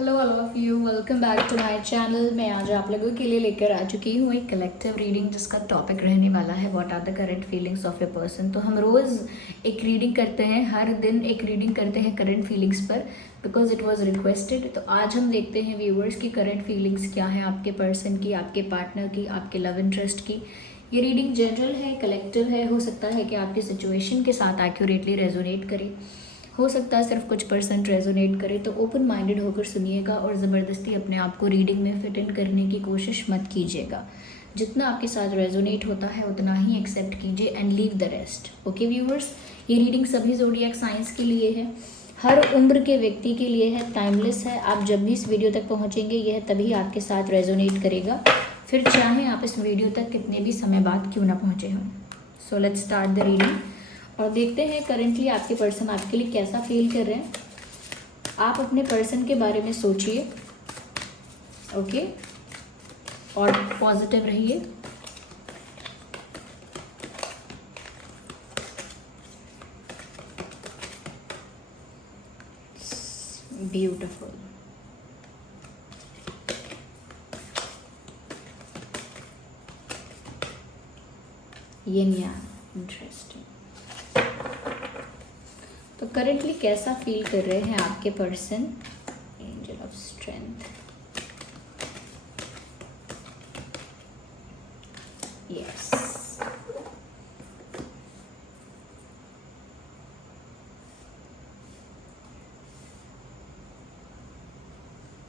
Hello all of you, welcome back to my channel. मैं आज आप लोगों के लिए लेकर आ चुकी हूँ एक कलेक्टिव रीडिंग जिसका टॉपिक रहने वाला है what are the current feelings of a person. तो हम रोज़ एक रीडिंग करते हैं, हर दिन एक रीडिंग करते हैं करंट फीलिंग्स पर, बिकॉज इट वॉज रिक्वेस्टेड। तो आज हम देखते हैं व्यूवर्स की करंट फीलिंग्स क्या है, आपके पर्सन की, आपके पार्टनर की, आपके लव इंटरेस्ट की। ये रीडिंग जनरल है, कलेक्टिव है, हो सकता है कि आपकी सिचुएशन के साथ एक्यूरेटली रेजोनेट करे, हो सकता है सिर्फ कुछ परसेंट रेजोनेट करे। तो ओपन माइंडेड होकर सुनिएगा और ज़बरदस्ती अपने आप को रीडिंग में फिट इन करने की कोशिश मत कीजिएगा। जितना आपके साथ रेजोनेट होता है उतना ही एक्सेप्ट कीजिए and leave the rest. Okay viewers, ये रीडिंग सभी ज़ोडिएक साइंस के लिए है, हर उम्र के व्यक्ति के लिए है, टाइमलेस है। आप जब भी इस वीडियो तक पहुँचेंगे यह तभी आपके साथ रेजोनेट करेगा, फिर चाहे आप इस वीडियो तक कितने भी समय बाद क्यों ना पहुँचे हों। So let's start the reading और देखते हैं करेंटली आपके पर्सन आपके लिए कैसा फील कर रहे हैं। आप अपने पर्सन के बारे में सोचिए, ओके, और पॉजिटिव रहिए। ब्यूटिफुल। Yin yang, interesting. तो करेंटली कैसा फील कर रहे हैं आपके person. Angel of strength, yes,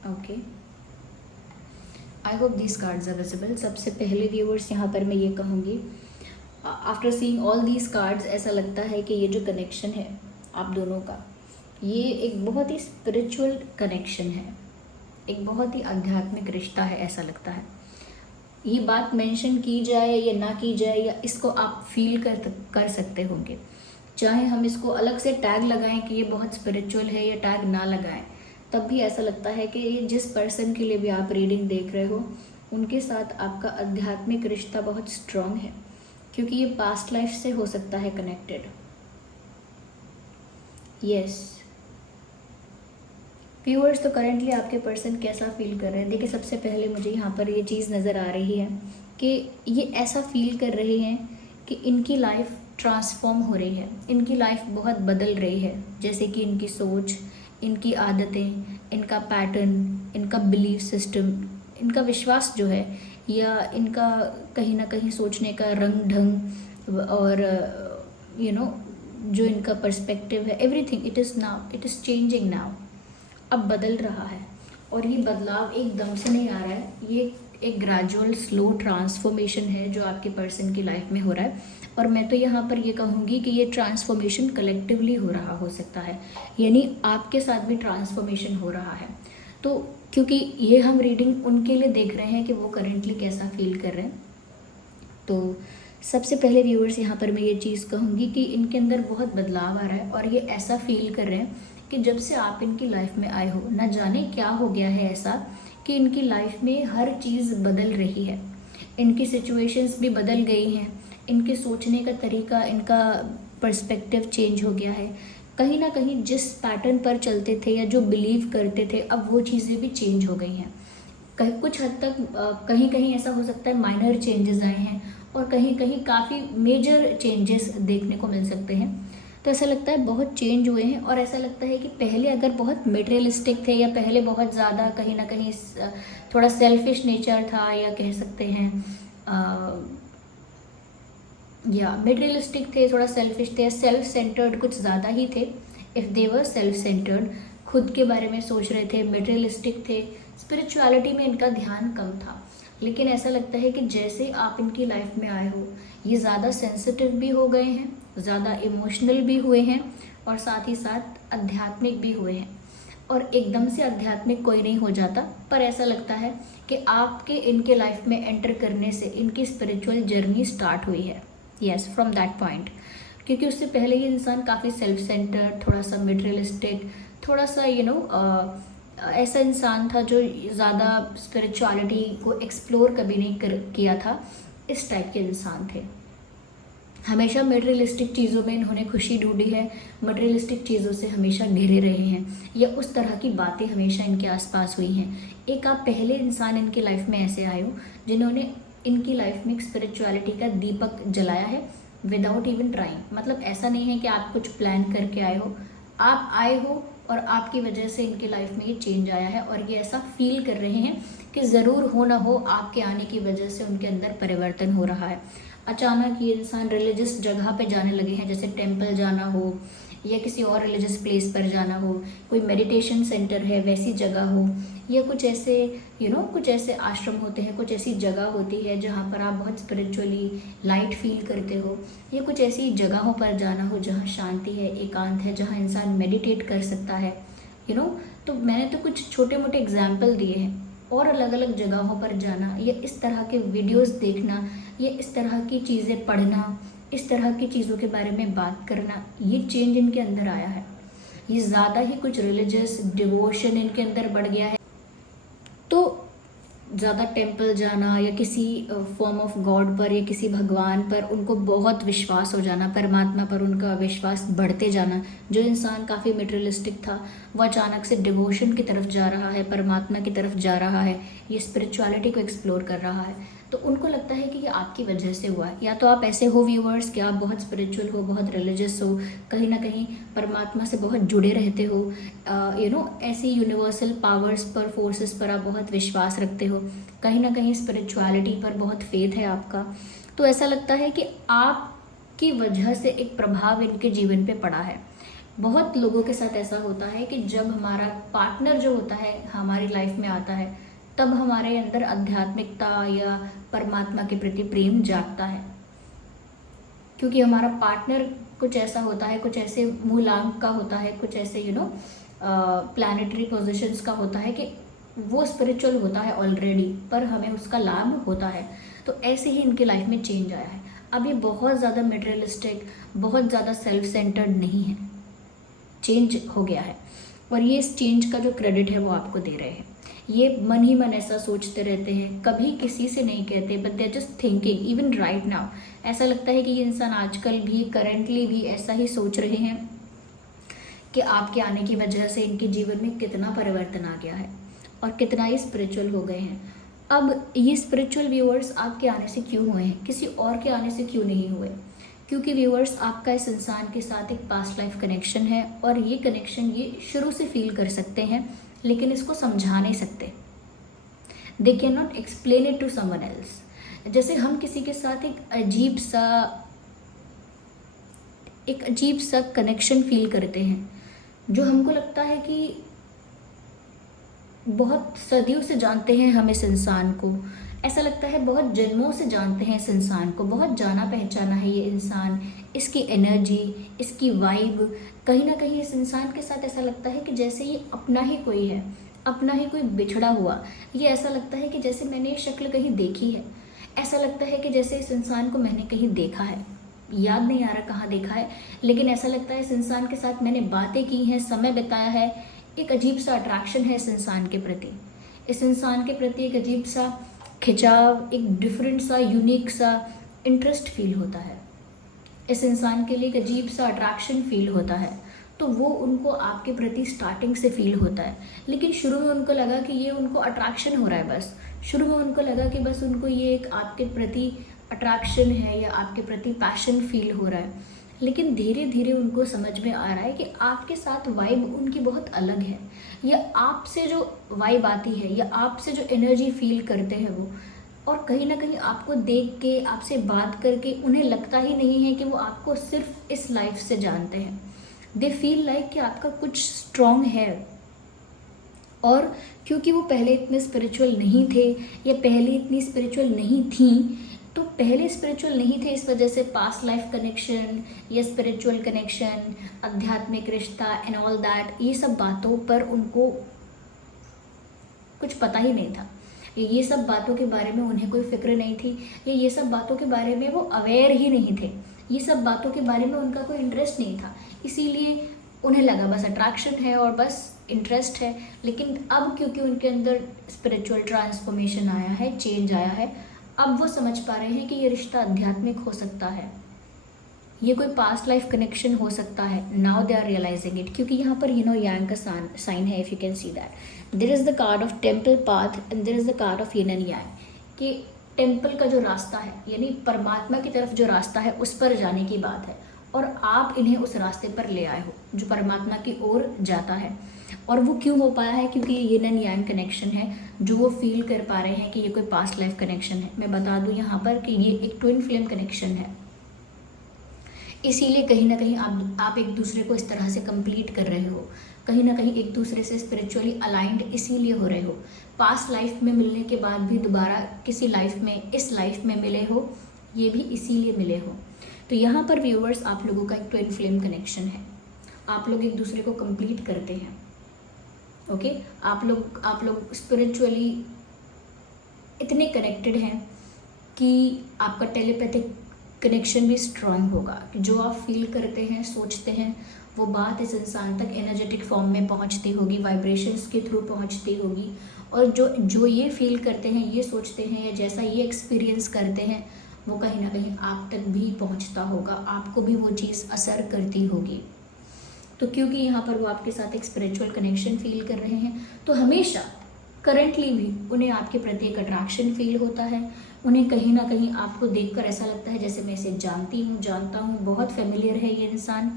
okay. I hope these cards are visible. सबसे पहले व्यूवर्स यहाँ पर मैं ये कहूँगी, after seeing all these cards ऐसा लगता है कि ये जो कनेक्शन है आप दोनों का, ये एक बहुत ही स्पिरिचुअल कनेक्शन है, एक बहुत ही आध्यात्मिक रिश्ता है ऐसा लगता है। ये बात मेंशन की जाए या ना की जाए, या इसको आप फील कर सकते होंगे, चाहे हम इसको अलग से टैग लगाएं कि ये बहुत स्पिरिचुअल है या टैग ना लगाएं, तब भी ऐसा लगता है कि ये जिस पर्सन के लिए भी आप रीडिंग देख रहे हो उनके साथ आपका आध्यात्मिक रिश्ता बहुत स्ट्रांग है, क्योंकि ये पास्ट लाइफ से हो सकता है कनेक्टेड। यस व्यूअर्स, तो करेंटली आपके पर्सन कैसा फील कर रहे हैं। देखिए, सबसे पहले मुझे यहाँ पर ये चीज़ नज़र आ रही है कि ये ऐसा फील कर रहे हैं कि इनकी लाइफ ट्रांसफॉर्म हो रही है, इनकी लाइफ बहुत बदल रही है। जैसे कि इनकी सोच, इनकी आदतें, इनका पैटर्न, इनका बिलीफ सिस्टम, इनका विश्वास जो है, या इनका कहीं ना कहीं सोचने का रंग ढंग, और जो इनका पर्सपेक्टिव है, everything it is changing now. अब बदल रहा है, और ये बदलाव एकदम से नहीं आ रहा है, ये एक ग्रेजुअल स्लो ट्रांसफॉर्मेशन है जो आपके पर्सन की लाइफ में हो रहा है। और मैं तो यहाँ पर ये कहूँगी कि ये ट्रांसफॉर्मेशन कलेक्टिवली हो रहा हो सकता है, यानी आपके साथ भी ट्रांसफॉर्मेशन हो रहा है। तो क्योंकि ये हम रीडिंग उनके लिए देख रहे हैं कि वो करेंटली कैसा फील कर रहे हैं, तो सबसे पहले व्यूअर्स यहाँ पर मैं ये चीज़ कहूँगी कि इनके अंदर बहुत बदलाव आ रहा है, और ये ऐसा फील कर रहे हैं कि जब से आप इनकी लाइफ में आए हो, ना जाने क्या हो गया है ऐसा कि इनकी लाइफ में हर चीज़ बदल रही है, इनकी सिचुएशंस भी बदल गई हैं, इनके सोचने का तरीका, इनका पर्सपेक्टिव चेंज हो गया है। कहीं ना कहीं जिस पैटर्न पर चलते थे या जो बिलीव करते थे, अब वो चीज़ें भी चेंज हो गई हैं। कहीं कुछ हद तक कहीं कहीं ऐसा हो सकता है माइनर चेंजेस आए हैं, और कहीं कहीं काफ़ी मेजर चेंजेस देखने को मिल सकते हैं। तो ऐसा लगता है बहुत चेंज हुए हैं, और ऐसा लगता है कि पहले अगर बहुत मटेरियलिस्टिक थे, या पहले बहुत ज़्यादा कहीं ना कहीं थोड़ा सेल्फिश नेचर था, या कह सकते हैं या मटेरियलिस्टिक थे, थोड़ा सेल्फिश थे, सेल्फ सेंटर्ड कुछ ज़्यादा ही थे। If they were self centred, खुद के बारे में सोच रहे थे, मटेरियलिस्टिक थे, स्पिरिचुअलिटी में इनका ध्यान कम था। लेकिन ऐसा लगता है कि जैसे आप इनकी लाइफ में आए हो, ये ज़्यादा सेंसिटिव भी हो गए हैं, ज़्यादा इमोशनल भी हुए हैं, और साथ ही साथ आध्यात्मिक भी हुए हैं। और एकदम से आध्यात्मिक कोई नहीं हो जाता, पर ऐसा लगता है कि आपके इनके लाइफ में एंटर करने से इनकी स्पिरिचुअल जर्नी स्टार्ट हुई है। यस, फ्रॉम दैट पॉइंट, क्योंकि उससे पहले ये इंसान काफ़ी सेल्फ सेंटर्ड, थोड़ा सा मटेरियलिस्टिक, थोड़ा सा ऐसा इंसान था जो ज़्यादा स्पिरिचुअलिटी को एक्सप्लोर कभी नहीं किया था, इस टाइप के इंसान थे। हमेशा मटेरियलिस्टिक चीज़ों में इन्होंने खुशी ढूंढी है, मटेरियलिस्टिक चीज़ों से हमेशा घिरे रहे हैं, या उस तरह की बातें हमेशा इनके आसपास हुई हैं। एक आप पहले इंसान इनकी लाइफ में ऐसे आए हो जिन्होंने इनकी लाइफ में एक स्पिरिचुअलिटी का दीपक जलाया है विदाउट इवन ट्राइंग। मतलब ऐसा नहीं है कि आप कुछ प्लान करके आए हो, आप आए हो और आपकी वजह से इनकी लाइफ में ये चेंज आया है, और ये ऐसा फील कर रहे हैं कि ज़रूर हो ना हो आपके आने की वजह से उनके अंदर परिवर्तन हो रहा है। अचानक ये इंसान रिलीजियस जगह पे जाने लगे हैं, जैसे टेंपल जाना हो या किसी और रिलीजियस प्लेस पर जाना हो, कोई मेडिटेशन सेंटर है वैसी जगह हो, या कुछ ऐसे कुछ ऐसे आश्रम होते हैं, कुछ ऐसी जगह होती है जहाँ पर आप बहुत स्पिरिचुअली लाइट फील करते हो, या कुछ ऐसी जगहों पर जाना हो जहाँ शांति है, एकांत है, जहाँ इंसान मेडिटेट कर सकता है। तो मैंने तो कुछ छोटे मोटे एग्जाम्पल दिए हैं, और अलग अलग जगहों पर जाना या इस तरह के वीडियोस देखना या इस तरह की चीज़ें पढ़ना, इस तरह की चीज़ों के बारे में बात करना, ये चेंज इनके अंदर आया है। ये ज़्यादा ही कुछ रिलीजियस डिवोशन इनके अंदर बढ़ गया है। तो ज़्यादा टेंपल जाना या किसी फॉर्म ऑफ गॉड पर या किसी भगवान पर उनको बहुत विश्वास हो जाना, परमात्मा पर उनका विश्वास बढ़ते जाना। जो इंसान काफ़ी मटेरियलिस्टिक था वो अचानक से डिवोशन की तरफ जा रहा है, परमात्मा की तरफ जा रहा है, ये स्पिरिचुअलिटी को एक्सप्लोर कर रहा है। तो उनको लगता है कि ये आपकी वजह से हुआ है। या तो आप ऐसे हो व्यूअर्स कि आप बहुत स्पिरिचुअल हो, बहुत रिलीजियस हो, कहीं ना कहीं परमात्मा से बहुत जुड़े रहते हो, ऐसी यूनिवर्सल पावर्स पर, फोर्सेस पर आप बहुत विश्वास रखते हो, कहीं ना कहीं स्पिरिचुअलिटी पर बहुत फेथ है आपका। तो ऐसा लगता है कि आपकी वजह से एक प्रभाव इनके जीवन पे पड़ा है। बहुत लोगों के साथ ऐसा होता है कि जब हमारा पार्टनर जो होता है हमारी लाइफ में आता है, तब हमारे अंदर आध्यात्मिकता या परमात्मा के प्रति प्रेम जागता है, क्योंकि हमारा पार्टनर कुछ ऐसा होता है, कुछ ऐसे मूलांक का होता है, कुछ ऐसे प्लैनेटरी पोजीशंस का होता है कि वो स्पिरिचुअल होता है ऑलरेडी, पर हमें उसका लाभ होता है। तो ऐसे ही इनकी लाइफ में चेंज आया है। अब ये बहुत ज़्यादा मटेरियलिस्टिक, बहुत ज़्यादा सेल्फ सेंटर्ड नहीं है, चेंज हो गया है, और ये इस चेंज का जो क्रेडिट है वो आपको दे रहे हैं। ये मन ही मन ऐसा सोचते रहते हैं, कभी किसी से नहीं कहते, but they are just thinking even right now. ऐसा लगता है कि ये इंसान आजकल भी, करंटली भी ऐसा ही सोच रहे हैं कि आपके आने की वजह से इनके जीवन में कितना परिवर्तन आ गया है और कितना ही स्पिरिचुअल हो गए हैं। अब ये स्पिरिचुअल व्यूअर्स आपके आने से क्यों हुए हैं, किसी और के आने से क्यों नहीं हुए? क्योंकि व्यूअर्स, आपका इस इंसान के साथ एक पास्ट लाइफ कनेक्शन है, और ये कनेक्शन ये शुरू से फील कर सकते हैं, लेकिन इसको समझा नहीं सकते। They can not explain it to someone else. जैसे हम किसी के साथ एक अजीब सा कनेक्शन फील करते हैं, जो हमको लगता है कि बहुत सदियों से जानते हैं हम इस इंसान को, ऐसा लगता है बहुत जन्मों से जानते हैं इस इंसान को, बहुत जाना पहचाना है ये इंसान, इसकी एनर्जी, इसकी वाइब, कहीं ना कहीं इस इंसान के साथ ऐसा लगता है कि जैसे ये अपना ही कोई है, अपना ही कोई बिछड़ा हुआ। ये ऐसा लगता है कि जैसे मैंने ये शक्ल कहीं देखी है, ऐसा लगता है कि जैसे इस इंसान को मैंने कहीं देखा है, याद नहीं आ रहा कहाँ देखा है, लेकिन ऐसा लगता है इस इंसान के साथ मैंने बातें की हैं, समय बिताया है। एक अजीब सा अट्रैक्शन है इस इंसान के प्रति, इस इंसान के प्रति एक अजीब सा खिंचाव, एक डिफरेंट सा, यूनिक सा इंटरेस्ट फील होता है, इस इंसान के लिए एक अजीब सा अट्रैक्शन फील होता है। तो वो उनको आपके प्रति स्टार्टिंग से फील होता है, लेकिन शुरू में उनको लगा कि ये उनको अट्रैक्शन हो रहा है, बस शुरू में उनको लगा कि बस उनको ये एक आपके प्रति अट्रैक्शन है या आपके प्रति पैशन फील हो रहा है। लेकिन धीरे धीरे उनको समझ में आ रहा है कि आपके साथ वाइब उनकी बहुत अलग है, या आपसे जो वाइब आती है या आपसे जो एनर्जी फील करते हैं वो, और कहीं ना कहीं आपको देख के, आपसे बात करके उन्हें लगता ही नहीं है कि वो आपको सिर्फ इस लाइफ से जानते हैं। दे फील लाइक कि आपका कुछ स्ट्रॉन्ग है, और क्योंकि वो पहले इतने स्पिरिचुअल नहीं थे या पहले इतनी स्पिरिचुअल नहीं थी, तो पहले स्पिरिचुअल नहीं थे इस वजह से पास्ट लाइफ कनेक्शन या स्पिरिचुअल कनेक्शन, आध्यात्मिक रिश्ता एंड ऑल दैट, ये सब बातों पर उनको कुछ पता ही नहीं था, ये सब बातों के बारे में उन्हें कोई फिक्र नहीं थी, या ये सब बातों के बारे में वो अवेयर ही नहीं थे, ये सब बातों के बारे में उनका कोई इंटरेस्ट नहीं था। इसीलिए उन्हें लगा बस अट्रैक्शन है और बस इंटरेस्ट है। लेकिन अब क्योंकि उनके अंदर स्पिरिचुअल ट्रांसफॉर्मेशन आया है, चेंज आया है, अब वो समझ पा रहे हैं कि ये रिश्ता आध्यात्मिक हो सकता है, ये कोई पास्ट लाइफ कनेक्शन हो सकता है, now they are realizing it, क्योंकि यहाँ पर यांग का साइन है। If you can see that there is the card of temple path and there is the card of yin and yang, कि temple का जो रास्ता है यानी परमात्मा की तरफ जो रास्ता है उस पर जाने की बात है, और आप इन्हें उस रास्ते पर ले आए हो जो परमात्मा की ओर जाता है। और वो क्यों हो पाया है? क्योंकि ये यिन एंड यांग कनेक्शन है जो वो फील कर पा रहे हैं कि ये कोई पास्ट लाइफ कनेक्शन है। मैं बता दूं यहाँ पर कि ये एक ट्विन फ्लेम कनेक्शन है, इसीलिए कहीं ना कहीं आप एक दूसरे को इस तरह से कंप्लीट कर रहे हो, कहीं ना कहीं एक दूसरे से स्पिरिचुअली अलाइंड इसीलिए हो रहे हो। पास्ट लाइफ में मिलने के बाद भी दोबारा किसी लाइफ में, इस लाइफ में मिले हो, ये भी इसीलिए मिले हो। तो यहाँ पर व्यूअर्स आप लोगों का एक ट्विन फ्लेम कनेक्शन है, आप लोग एक दूसरे को कंप्लीट करते हैं। ओके, आप लोग स्पिरिचुअली इतने कनेक्टेड हैं कि आपका टेलीपैथिक कनेक्शन भी स्ट्रांग होगा, कि जो आप फील करते हैं, सोचते हैं, वो बात इस इंसान तक एनर्जेटिक फॉर्म में पहुंचती होगी, वाइब्रेशंस के थ्रू पहुंचती होगी, और जो ये फील करते हैं, ये सोचते हैं, या जैसा ये एक्सपीरियंस करते हैं, वो कहीं ना कहीं आप तक भी पहुंचता होगा, आपको भी वो चीज़ असर करती होगी। तो क्योंकि यहाँ पर वो आपके साथ एक स्पिरिचुअल कनेक्शन फील कर रहे हैं, तो हमेशा करंटली भी उन्हें आपके प्रति एक अट्रैक्शन फील होता है। उन्हें कहीं ना कहीं आपको देखकर ऐसा लगता है जैसे मैं इसे जानता हूँ, बहुत फेमिलियर है ये इंसान,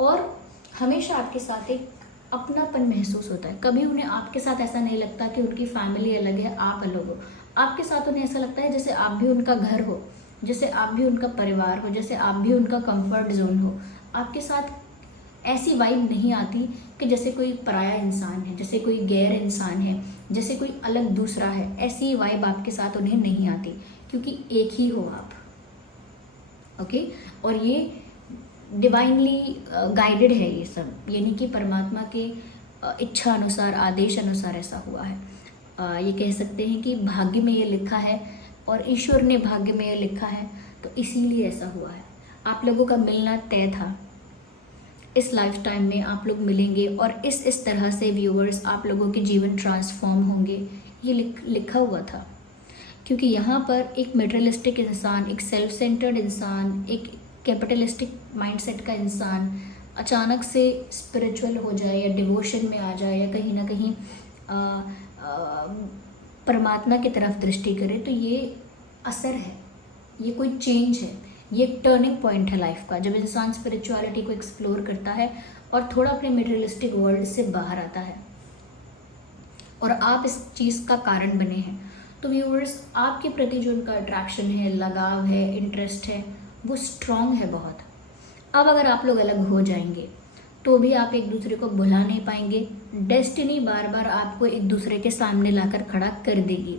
और हमेशा आपके साथ एक अपनापन महसूस होता है। कभी उन्हें आपके साथ ऐसा नहीं लगता कि उनकी फैमिली अलग है, आप अलग हो। आपके साथ उन्हें ऐसा लगता है जैसे आप भी उनका घर हो, जैसे आप भी उनका परिवार हो, जैसे आप भी उनका कंफर्ट जोन हो। आपके साथ ऐसी वाइब नहीं आती कि जैसे कोई पराया इंसान है, जैसे कोई गैर इंसान है, जैसे कोई अलग दूसरा है। ऐसी वाइब आपके साथ उन्हें नहीं आती, क्योंकि एक ही हो आप। ओके, और ये डिवाइनली गाइडेड है ये सब, यानी कि परमात्मा के इच्छा अनुसार, आदेश अनुसार ऐसा हुआ है। ये कह सकते हैं कि भाग्य में ये लिखा है, और ईश्वर ने भाग्य में ये लिखा है, तो इसीलिए ऐसा हुआ है। आप लोगों का मिलना तय था, इस लाइफ टाइम में आप लोग मिलेंगे, और इस तरह से व्यूअर्स आप लोगों के जीवन ट्रांसफॉर्म होंगे, ये लिखा हुआ था। क्योंकि यहाँ पर एक मटेरियलिस्टिक इंसान, एक सेल्फ सेंटर्ड इंसान, एक कैपिटलिस्टिक माइंडसेट का इंसान अचानक से स्पिरिचुअल हो जाए, या डिवोशन में आ जाए, या कहीं ना कहीं परमात्मा की तरफ दृष्टि करे, तो ये असर है, ये कोई चेंज है, ये एक टर्निंग पॉइंट है लाइफ का, जब इंसान स्पिरिचुअलिटी को एक्सप्लोर करता है और थोड़ा अपने मटेरियलिस्टिक वर्ल्ड से बाहर आता है, और आप इस चीज़ का कारण बने हैं। तो व्यूअर्स, आपके प्रति जो उनका अट्रैक्शन है, लगाव है, इंटरेस्ट है, वो स्ट्रॉन्ग है बहुत। अब अगर आप लोग अलग हो जाएंगे तो भी आप एक दूसरे को भुला नहीं पाएंगे। डेस्टिनी बार बार आपको एक दूसरे के सामने लाकर खड़ा कर देगी,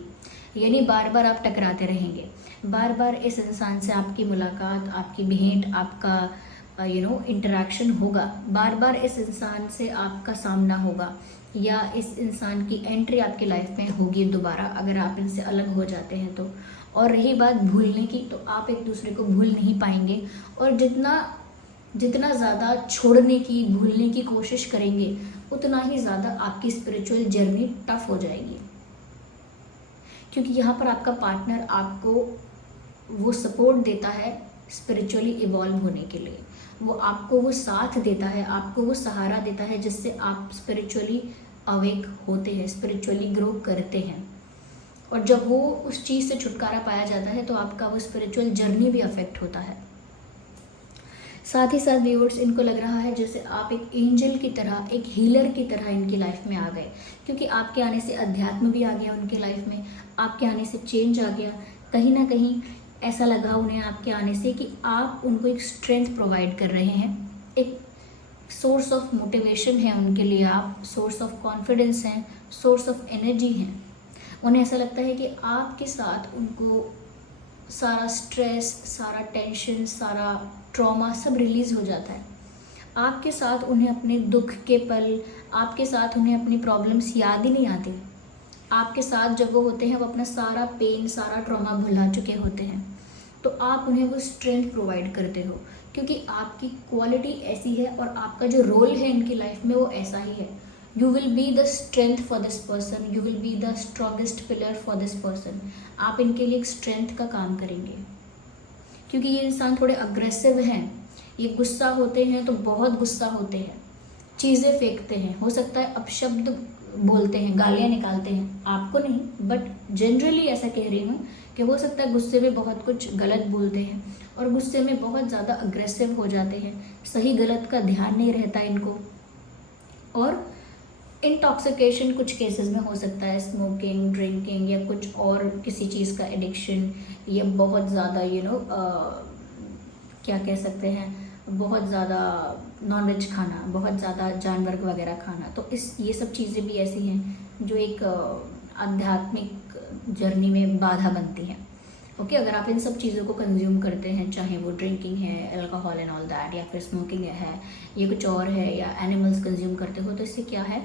यानी बार बार आप टकराते रहेंगे, बार बार इस इंसान से आपकी मुलाकात, आपकी भेंट, आपका इंटरेक्शन होगा, बार बार इस इंसान से आपका सामना होगा, या इस इंसान की एंट्री आपकी लाइफ में होगी दोबारा, अगर आप इनसे अलग हो जाते हैं तो। और रही बात भूलने की, तो आप एक दूसरे को भूल नहीं पाएंगे, और जितना ज़्यादा छोड़ने की, भूलने की कोशिश करेंगे, उतना ही ज़्यादा आपकी स्पिरिचुअल जर्नी टफ हो जाएगी। क्योंकि यहाँ पर आपका पार्टनर आपको वो सपोर्ट देता है स्पिरिचुअली इवॉल्व होने के लिए, वो आपको वो साथ देता है, आपको वो सहारा देता है, जिससे आप स्पिरिचुअली अवेक होते हैं, स्पिरिचुअली ग्रो करते हैं। और जब वो उस चीज़ से छुटकारा पाया जाता है, तो आपका वो स्पिरिचुअल जर्नी भी अफेक्ट होता है। साथ ही साथ व्यूअर्स, इनको लग रहा है जैसे आप एक एंजल की तरह, एक हीलर की तरह इनकी लाइफ में आ गए, क्योंकि आपके आने से अध्यात्म भी आ गया उनकी लाइफ में, आपके आने से चेंज आ गया। कहीं ना कहीं ऐसा लगा उन्हें आपके आने से कि आप उनको एक स्ट्रेंथ प्रोवाइड कर रहे हैं, एक सोर्स ऑफ मोटिवेशन है उनके लिए, आप सोर्स ऑफ कॉन्फिडेंस हैं, सोर्स ऑफ एनर्जी हैं। उन्हें ऐसा लगता है कि आपके साथ उनको सारा स्ट्रेस, सारा टेंशन, सारा ट्रॉमा सब रिलीज़ हो जाता है। आपके साथ उन्हें अपने दुख के पल, आपके साथ उन्हें अपनी प्रॉब्लम्स याद ही नहीं आती। आपके साथ जब वो होते हैं, वो अपना सारा पेन, सारा ट्रॉमा भुला चुके होते हैं, तो आप उन्हें वो स्ट्रेंथ प्रोवाइड करते हो, क्योंकि आपकी क्वालिटी ऐसी है और आपका जो रोल है इनकी लाइफ में वो ऐसा ही है। You will be the strength for this person, you will be the strongest pillar for this person. आप इनके लिए एक स्ट्रेंथ का काम करेंगे, क्योंकि ये इंसान थोड़े अग्रेसिव हैं, ये गुस्सा होते हैं तो बहुत गुस्सा होते हैं, चीज़ें फेंकते हैं, हो सकता है अपशब्द बोलते हैं, गालियाँ निकालते हैं, आपको नहीं बट जनरली ऐसा कह रही हूँ कि हो सकता है गुस्से में बहुत कुछ गलत बोलते हैं और गुस्से में बहुत ज़्यादा अग्रेसिव हो जाते हैं, सही गलत का ध्यान नहीं रहता इनको। और इंटॉक्सिकेशन कुछ केसेस में हो सकता है, स्मोकिंग, ड्रिंकिंग या कुछ और किसी चीज़ का एडिक्शन, या बहुत ज़्यादा क्या कह सकते हैं, बहुत ज़्यादा नॉनवेज खाना, बहुत ज़्यादा जानवर वगैरह खाना। तो ये सब चीज़ें भी ऐसी हैं जो एक आध्यात्मिक जर्नी में बाधा बनती हैं। ओके, अगर आप इन सब चीज़ों को कंज्यूम करते हैं, चाहे वो ड्रिंकिंग है, अल्कोहल एंड ऑल दैट, या फिर स्मोकिंग है, ये कुछ और है, या एनिमल्स कंज्यूम करते हो, तो इससे क्या है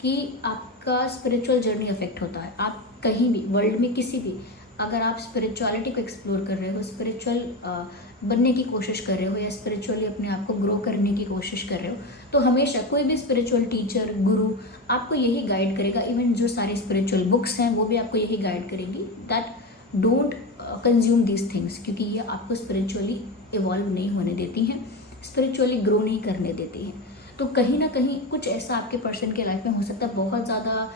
कि आपका स्पिरिचुअल जर्नी अफेक्ट होता है। आप कहीं भी वर्ल्ड में किसी भी, अगर आप स्पिरिचुअलिटी को एक्सप्लोर कर रहे हो, स्पिरिचुअल बनने की कोशिश कर रहे हो, या स्पिरिचुअली अपने आप को ग्रो करने की कोशिश कर रहे हो, तो हमेशा कोई भी स्पिरिचुअल टीचर, गुरु आपको यही गाइड करेगा। इवन जो सारी स्पिरिचुअल बुक्स हैं वो भी आपको यही गाइड करेगी that don't consume these things, क्योंकि ये आपको स्पिरिचुअली इवॉल्व नहीं होने देती हैं, स्पिरिचुअली ग्रो नहीं करने देती हैं। तो कहीं ना कहीं कुछ ऐसा आपके पर्सन के लाइफ में हो सकता है, बहुत ज़्यादा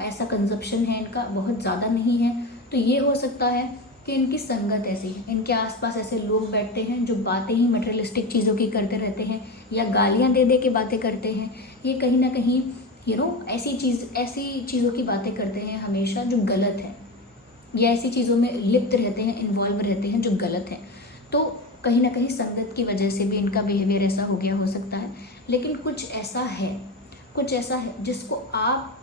ऐसा कंजप्शन है इनका, बहुत ज़्यादा नहीं है, तो ये हो सकता है कि इनकी संगत ऐसी है, इनके आसपास ऐसे लोग बैठते हैं जो बातें ही मटेरियलिस्टिक चीज़ों की करते रहते हैं, या गालियाँ दे दे के बातें करते हैं। ये कहीं ना कहीं ऐसी चीज़ों की बातें करते हैं हमेशा जो गलत है, या ऐसी चीज़ों में लिप्त रहते हैं, इन्वॉल्व रहते हैं जो गलत है। तो कहीं ना कहीं संगत की वजह से भी इनका बिहेवियर ऐसा हो गया हो सकता है। लेकिन कुछ ऐसा है जिसको आप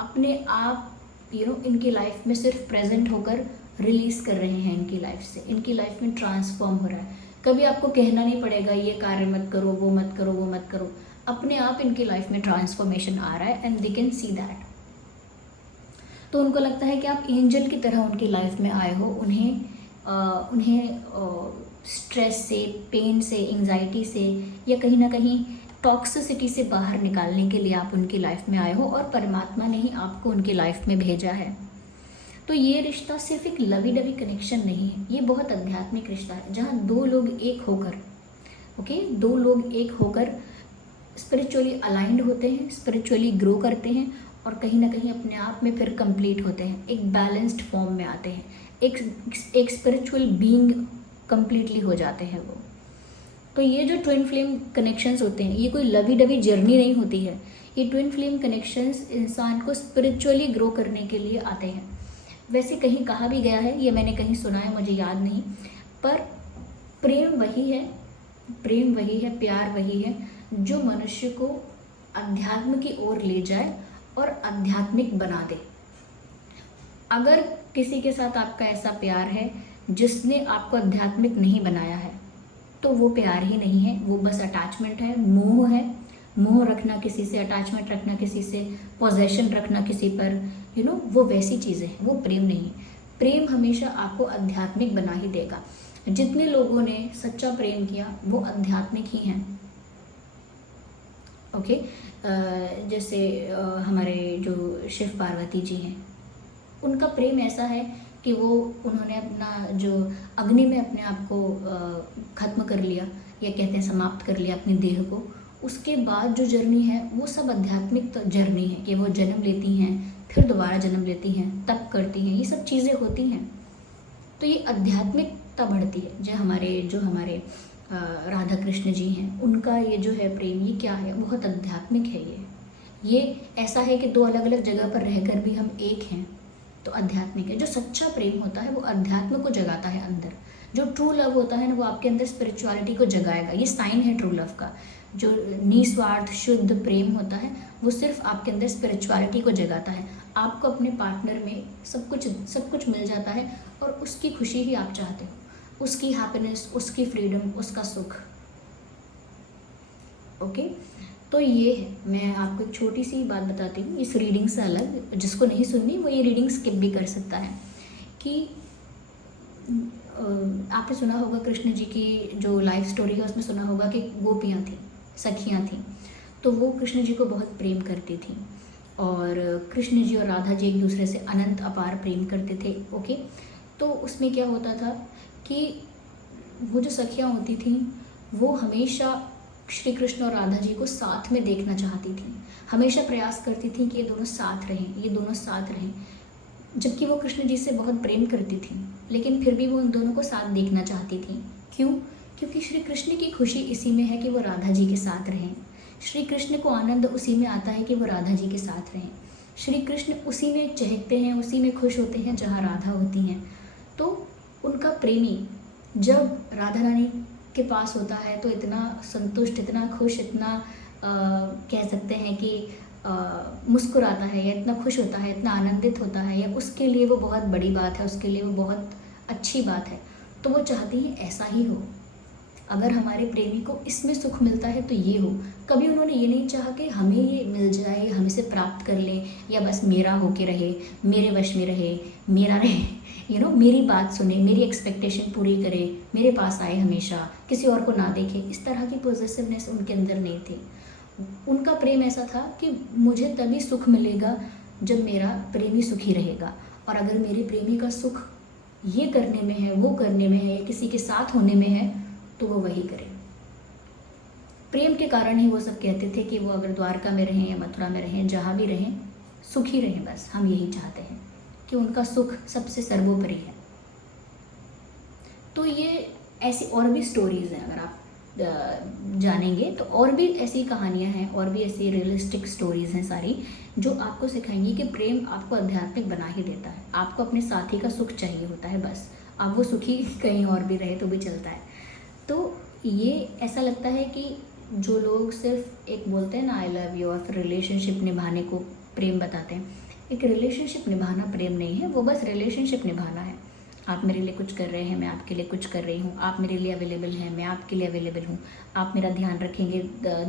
अपने आप इनकी लाइफ में सिर्फ प्रेजेंट होकर रिलीज़ कर रहे हैं, इनकी लाइफ से, इनकी लाइफ में ट्रांसफॉर्म हो रहा है। कभी आपको कहना नहीं पड़ेगा ये कार्य मत करो, वो मत करो, वो मत करो, अपने आप इनकी लाइफ में ट्रांसफॉर्मेशन आ रहा है, and they can see that. तो उनको लगता है कि आप एंजल की तरह उनकी लाइफ में आए हो, उन्हें स्ट्रेस से, पेन से, एंजाइटी से, या कहीं ना कहीं टॉक्सिसिटी से बाहर निकालने के लिए आप उनकी लाइफ में आए हो, और परमात्मा ने ही आपको उनकी लाइफ में भेजा है। तो ये रिश्ता सिर्फ एक लवी डवी कनेक्शन नहीं है, ये बहुत आध्यात्मिक रिश्ता है, जहाँ दो लोग एक होकर स्पिरिचुअली अलाइंड होते हैं, स्पिरिचुअली ग्रो करते हैं, और कहीं ना कहीं अपने आप में फिर कंप्लीट होते हैं, एक बैलेंस्ड फॉर्म में आते हैं, एक स्पिरिचुअल बीइंग कंप्लीटली हो जाते हैं वो। तो ये जो ट्विन फ्लेम कनेक्शंस होते हैं, ये कोई लवी डवी जर्नी नहीं होती है, ये ट्विन फ्लेम कनेक्शंस इंसान को स्पिरिचुअली ग्रो करने के लिए आते हैं। वैसे कहीं कहा भी गया है, ये मैंने कहीं सुना है, मुझे याद नहीं, पर प्रेम वही है, प्यार वही है जो मनुष्य को अध्यात्म की ओर ले जाए और आध्यात्मिक बना दे। अगर किसी के साथ आपका ऐसा प्यार है जिसने आपको आध्यात्मिक नहीं बनाया है, तो वो प्यार ही नहीं है, वो बस अटैचमेंट है, मोह है। मोह रखना किसी से, अटैचमेंट रखना किसी से, पोजेशन रखना किसी पर, वो वैसी चीज़ें हैं, वो प्रेम नहीं। प्रेम हमेशा आपको आध्यात्मिक बना ही देगा। जितने लोगों ने सच्चा प्रेम किया वो आध्यात्मिक ही हैं। ओके, जैसे हमारे जो शिव पार्वती जी हैं, उनका प्रेम ऐसा है कि उन्होंने अपना जो अग्नि में अपने आप को ख़त्म कर लिया, या कहते हैं समाप्त कर लिया अपने देह को। उसके बाद जो जर्नी है वो सब आध्यात्मिक जर्नी है, कि वो जन्म लेती हैं, फिर दोबारा जन्म लेती हैं, तप करती हैं, ये सब चीज़ें होती हैं। तो ये आध्यात्मिकता बढ़ती है। जो हमारे राधा कृष्ण जी हैं, उनका ये जो है प्रेम, ये क्या है, बहुत आध्यात्मिक है। ये ऐसा है कि दो अलग अलग जगह पर रहकर भी हम एक हैं, तो आध्यात्मिक है। जो सच्चा प्रेम होता है वो अध्यात्म को जगाता है अंदर। जो ट्रू लव होता है ना, वो आपके अंदर स्पिरिचुअलिटी को जगाएगा। ये साइन है ट्रू लव का। जो निस्वार्थ शुद्ध प्रेम होता है वो सिर्फ आपके अंदर स्पिरिचुअलिटी को जगाता है। आपको अपने पार्टनर में सब कुछ मिल जाता है, और उसकी खुशी ही आप चाहते हो, उसकी हैप्पीनेस, उसकी फ्रीडम, उसका सुख। ओके, तो ये है। मैं आपको एक छोटी सी बात बताती हूँ इस रीडिंग से अलग। जिसको नहीं सुननी वो ये रीडिंग स्किप भी कर सकता है। कि आपने सुना होगा कृष्ण जी की जो लाइफ स्टोरी है, उसमें सुना होगा कि गोपियाँ थीं, सखियाँ थीं, तो वो कृष्ण जी को बहुत प्रेम करती थीं, और कृष्ण जी और राधा जी एक दूसरे से अनंत अपार प्रेम करते थे। ओके, तो उसमें क्या होता था कि वो जो सखियाँ होती थीं वो हमेशा श्री कृष्ण और राधा जी को साथ में देखना चाहती थी, हमेशा प्रयास करती थी कि ये दोनों साथ रहें, ये दोनों साथ रहें। जबकि वो कृष्ण जी से बहुत प्रेम करती थी, लेकिन फिर भी वो उन दोनों को साथ देखना चाहती थी। क्यों? क्योंकि श्री कृष्ण की खुशी इसी में है कि वो राधा जी के साथ रहें। श्री कृष्ण को आनंद उसी में आता है कि वो राधा जी के साथ रहें। श्री कृष्ण उसी में चहकते हैं, उसी में खुश होते हैं जहाँ राधा होती हैं। तो उनका प्रेमी जब राधा रानी के पास होता है तो इतना संतुष्ट, इतना खुश, इतना कह सकते हैं कि मुस्कुराता है, या इतना खुश होता है, इतना आनंदित होता है, या उसके लिए वो बहुत बड़ी बात है, उसके लिए वो बहुत अच्छी बात है। तो वो चाहती है ऐसा ही हो। अगर हमारे प्रेमी को इसमें सुख मिलता है तो ये हो। कभी उन्होंने ये नहीं चाहा कि हमें ये मिल जाए, हम इसे प्राप्त कर लें, या बस मेरा होके रहे, मेरे वश में रहे, मेरा रहे, मेरी बात सुने, मेरी एक्सपेक्टेशन पूरी करे, मेरे पास आए, हमेशा किसी और को ना देखे। इस तरह की पॉजिटिवनेस उनके अंदर नहीं थी। उनका प्रेम ऐसा था कि मुझे तभी सुख मिलेगा जब मेरा प्रेमी सुखी रहेगा, और अगर मेरे प्रेमी का सुख ये करने में है, वो करने में है, या किसी के साथ होने में है, तो वो वही करे। प्रेम के कारण ही वो सब कहते थे कि वो अगर द्वारका में रहें या मथुरा में रहें, जहाँ भी रहें, सुखी रहें। बस हम यही चाहते हैं कि उनका सुख सबसे सर्वोपरि है। तो ये ऐसी और भी स्टोरीज़ हैं, अगर आप जानेंगे तो और भी ऐसी कहानियाँ हैं, और भी ऐसी रियलिस्टिक स्टोरीज़ हैं सारी, जो आपको सिखाएंगी कि प्रेम आपको आध्यात्मिक बना ही देता है। आपको अपने साथी का सुख चाहिए होता है, बस आप वो सुखी कहीं और भी रहे तो भी चलता है। तो ये ऐसा लगता है कि जो लोग सिर्फ एक बोलते हैं ना आई लव यू, और फिर रिलेशनशिप निभाने को प्रेम बताते हैं, एक रिलेशनशिप निभाना प्रेम नहीं है, वो बस रिलेशनशिप निभाना है। आप मेरे लिए कुछ कर रहे हैं, मैं आपके लिए कुछ कर रही हूँ, आप मेरे लिए अवेलेबल हैं, मैं आपके लिए अवेलेबल हूँ, आप मेरा ध्यान रखेंगे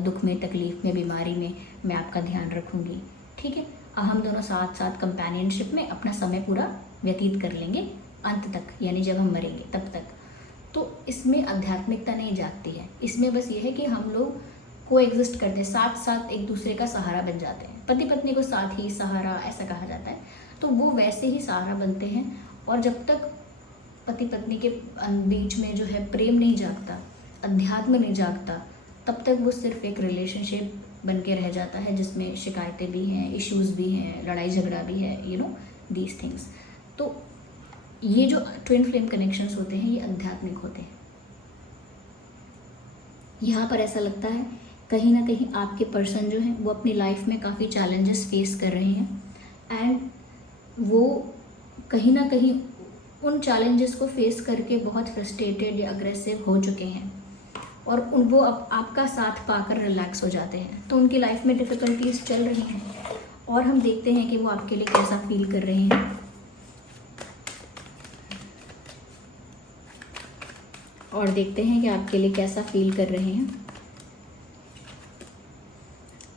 दुख में, तकलीफ़ में, बीमारी में, मैं आपका ध्यान रखूँगी, ठीक है। अब हम दोनों साथ साथ कंपेनियनशिप में अपना समय पूरा व्यतीत कर लेंगे अंत तक, यानी जब हम मरेंगे तब तक। तो इसमें आध्यात्मिकता नहीं जागती है, इसमें बस ये है कि हम लोग को एग्जिस्ट करते हैं, साथ साथ एक दूसरे का सहारा बन जाते हैं। पति पत्नी को साथ ही सहारा ऐसा कहा जाता है, तो वो वैसे ही सहारा बनते हैं। और जब तक पति पत्नी के बीच में जो है प्रेम नहीं जागता, अध्यात्म नहीं जागता, तब तक वो सिर्फ एक रिलेशनशिप बन के रह जाता है, जिसमें शिकायतें भी हैं, इश्यूज़ भी हैं, लड़ाई झगड़ा भी है, दीज थिंग्स। तो ये जो ट्विन फ्लेम कनेक्शंस होते हैं, ये आध्यात्मिक होते हैं। यहाँ पर ऐसा लगता है कहीं ना कहीं आपके पर्सन जो हैं वो अपनी लाइफ में काफ़ी चैलेंजेस फेस कर रहे हैं, एंड वो कहीं ना कहीं उन चैलेंजेस को फेस करके बहुत फ्रस्ट्रेटेड या अग्रेसिव हो चुके हैं, और वो अब आपका साथ पाकर रिलैक्स हो जाते हैं। तो उनकी लाइफ में डिफ़िकल्टीज चल रही हैं, और हम देखते हैं कि वो आपके लिए कैसा फील कर रहे हैं। और देखते हैं कि आपके लिए कैसा फील कर रहे हैं।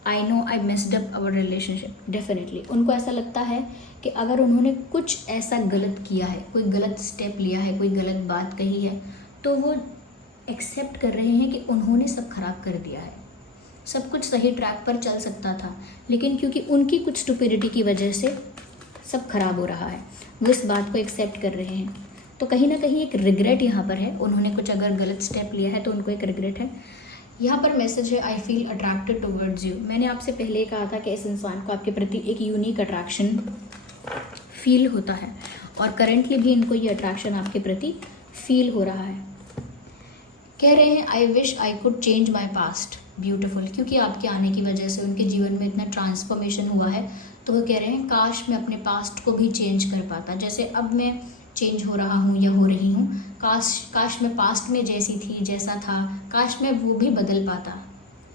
I know I messed up our relationship, definitely उनको ऐसा लगता है कि अगर उन्होंने कुछ ऐसा गलत किया है, कोई गलत स्टेप लिया है, कोई गलत बात कही है, तो वो एक्सेप्ट कर रहे हैं कि उन्होंने सब खराब कर दिया है। सब कुछ सही ट्रैक पर चल सकता था, लेकिन क्योंकि उनकी कुछ स्टुपिडिटी की वजह से सब खराब हो रहा है, वो इस बात को एक्सेप्ट कर रहे हैं। तो कहीं ना कहीं एक रिग्रेट यहाँ पर है, उन्होंने कुछ अगर गलत स्टेप लिया है तो उनको एक रिग्रेट है। यहाँ पर मैसेज है I feel attracted towards you. मैंने आपसे पहले कहा था कि इस इंसान को आपके प्रति एक यूनिक अट्रैक्शन फील होता है, और करेंटली भी इनको ये अट्रैक्शन आपके प्रति फील हो रहा है। कह रहे हैं I wish I could change my past. Beautiful, क्योंकि आपके आने की वजह से उनके जीवन में इतना ट्रांसफॉर्मेशन हुआ है, तो वो कह रहे हैं काश मैं अपने पास्ट को भी चेंज कर पाता, जैसे अब मैं चेंज हो रहा हूँ या हो रही हूँ। काश मैं पास्ट में जैसी थी, जैसा था, काश मैं वो भी बदल पाता,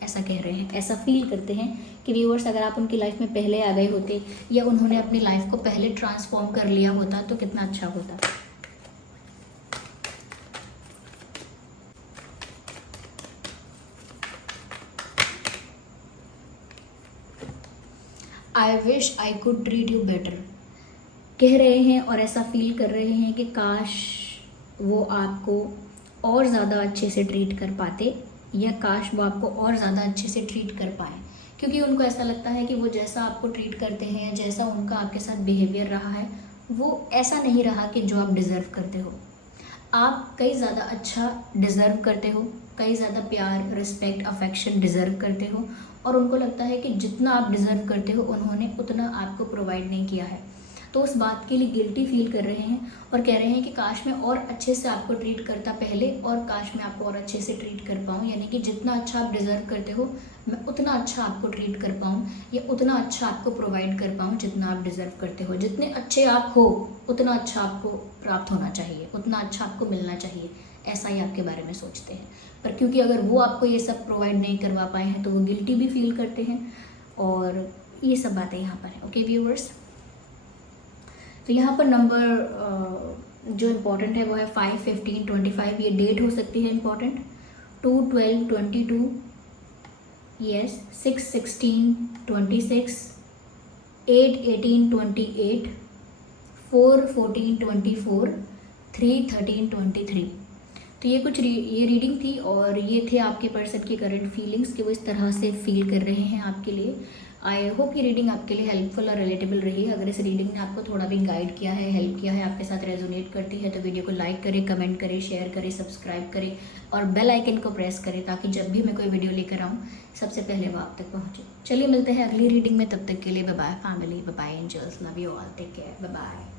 ऐसा कह रहे हैं। ऐसा फील करते हैं कि व्यूअर्स, अगर आप उनकी लाइफ में पहले आ गए होते, या उन्होंने अपनी लाइफ को पहले ट्रांसफॉर्म कर लिया होता, तो कितना अच्छा होता। I wish I could treat you better, कह रहे हैं, और ऐसा फील कर रहे हैं कि काश वो आपको और ज़्यादा अच्छे से ट्रीट कर पाते, या काश वो आपको और ज़्यादा अच्छे से ट्रीट कर पाए, क्योंकि उनको ऐसा लगता है कि वो जैसा आपको ट्रीट करते हैं, या जैसा उनका आपके साथ बिहेवियर रहा है, वो ऐसा नहीं रहा कि जो आप डिज़र्व करते हो। आप कई ज़्यादा अच्छा डिज़र्व करते हो, कई ज़्यादा प्यार, रिस्पेक्ट, अफेक्शन डिज़र्व करते हो, और उनको लगता है कि जितना आप डिज़र्व करते हो उन्होंने उतना आपको प्रोवाइड नहीं किया है। तो उस बात के लिए गिल्टी फील कर रहे हैं और कह रहे हैं कि काश मैं और अच्छे से आपको ट्रीट करता पहले, और काश मैं आपको और अच्छे से ट्रीट कर पाऊँ, यानी कि जितना अच्छा आप डिज़र्व करते हो मैं उतना अच्छा आपको ट्रीट कर पाऊँ, या उतना अच्छा आपको प्रोवाइड कर पाऊँ जितना आप डिज़र्व करते हो। जितने अच्छे आप हो उतना अच्छा आपको प्राप्त होना चाहिए, उतना अच्छा आपको मिलना चाहिए, ऐसा ही आपके बारे में सोचते हैं। पर क्योंकि अगर वो आपको ये सब प्रोवाइड नहीं करवा पाए हैं तो वो गिल्टी भी फील करते हैं, और ये सब बातें यहाँ पर हैं। ओके व्यूअर्स, तो यहाँ पर नंबर जो इम्पोर्टेंट है वो है 5, 15, 25। ये डेट हो सकती है इम्पोर्टेंट। 2, 12, 22, यस, 6, 16, 26, 8, 18, 28, 4, 14, 24, 3, 13, 23। तो ये कुछ ये रीडिंग थी, और ये थे आपके पर्सन की करंट फीलिंग्स कि वो इस तरह से फील कर रहे हैं आपके लिए। आई होप ये रीडिंग आपके लिए हेल्पफुल और रिलेटेबल रही है। अगर इस रीडिंग ने आपको थोड़ा भी गाइड किया है, हेल्प किया है, आपके साथ रेजोनेट करती है, तो वीडियो को लाइक करें, कमेंट करें, शेयर करें, सब्सक्राइब करें और बेल आइकन को प्रेस करें, ताकि जब भी मैं कोई वीडियो लेकर आऊँ सबसे पहले वो आप तक पहुँचे। चलिए मिलते हैं अगली रीडिंग में, तब तक के लिए bye bye family, bye bye angels, love you all, take care, bye bye.